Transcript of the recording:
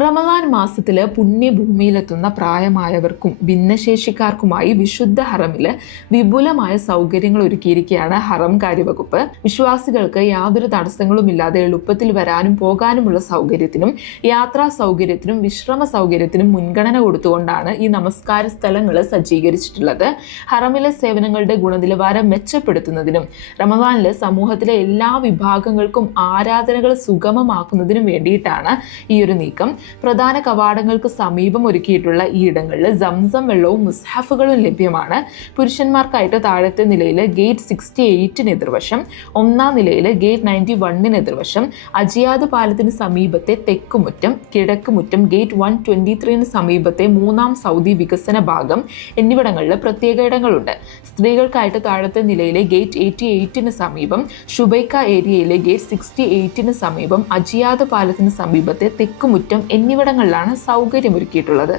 റമദാൻ മാസത്തില് പുണ്യഭൂമിയിലെത്തുന്ന പ്രായമായവർക്കും ഭിന്നശേഷിക്കാർക്കുമായി വിശുദ്ധ ഹറമില് വിപുലമായ സൗകര്യങ്ങൾ ഒരുക്കിയിരിക്കുകയാണ് ഹറം കാര്യവകുപ്പ്. വിശ്വാസികൾക്ക് യാതൊരു തടസ്സങ്ങളുമില്ലാതെ എളുപ്പത്തിൽ വരാനും പോകാനുമുള്ള സൗകര്യത്തിനും യാത്രാ സൗകര്യത്തിനും വിശ്രമ സൗകര്യത്തിനും മുൻഗണന കൊടുത്തുകൊണ്ടാണ് ഈ നമസ്കാര സ്ഥലങ്ങൾ സജ്ജീകരിച്ചിട്ടുള്ളത്. ഹറമിലെ സേവനങ്ങളുടെ ഗുണനിലവാരം മെച്ചപ്പെടുത്തുന്നതിനും റമദാനില് സമൂഹത്തിലെ എല്ലാ വിഭാഗങ്ങൾക്കും ആരാധനകൾ സുഗമമാക്കുന്നതിനും വേണ്ടിയിട്ടാണ് ഈ ഒരു നീക്കം. പ്രധാന കവാടങ്ങൾക്ക് സമീപം ഒരുക്കിയിട്ടുള്ള ഈ ഇടങ്ങളിൽ സംസം വെള്ളവും മുസ്ഹഫുകളും ലഭ്യമാണ്. പുരുഷന്മാർക്കായിട്ട് താഴത്തെ നിലയിൽ ഗേറ്റ് 68 എതിർവശം, ഒന്നാം നിലയിൽ ഗേറ്റ് 91 എതിർവശം, അജിയാദ് പാലത്തിന് സമീപത്തെ തെക്കുമുറ്റം, കിഴക്കുമുറ്റം, ഗേറ്റ് 123 സമീപത്തെ മൂന്നാം സൗദി വികസന ഭാഗം എന്നിവിടങ്ങളിൽ പ്രത്യേക ഇടങ്ങളുണ്ട്. സ്ത്രീകൾക്കായിട്ട് താഴത്തെ നിലയിലെ ഗേറ്റ് 88 സമീപം, ഷുബൈക്ക ഏരിയയിലെ ഗേറ്റ് 68 സമീപം, അജിയാദ് പാലത്തിന് സമീപത്തെ തെക്കുമുറ്റം എന്നിവിടങ്ങളിലാണ് സൗകര്യമൊരുക്കിയിട്ടുള്ളത്.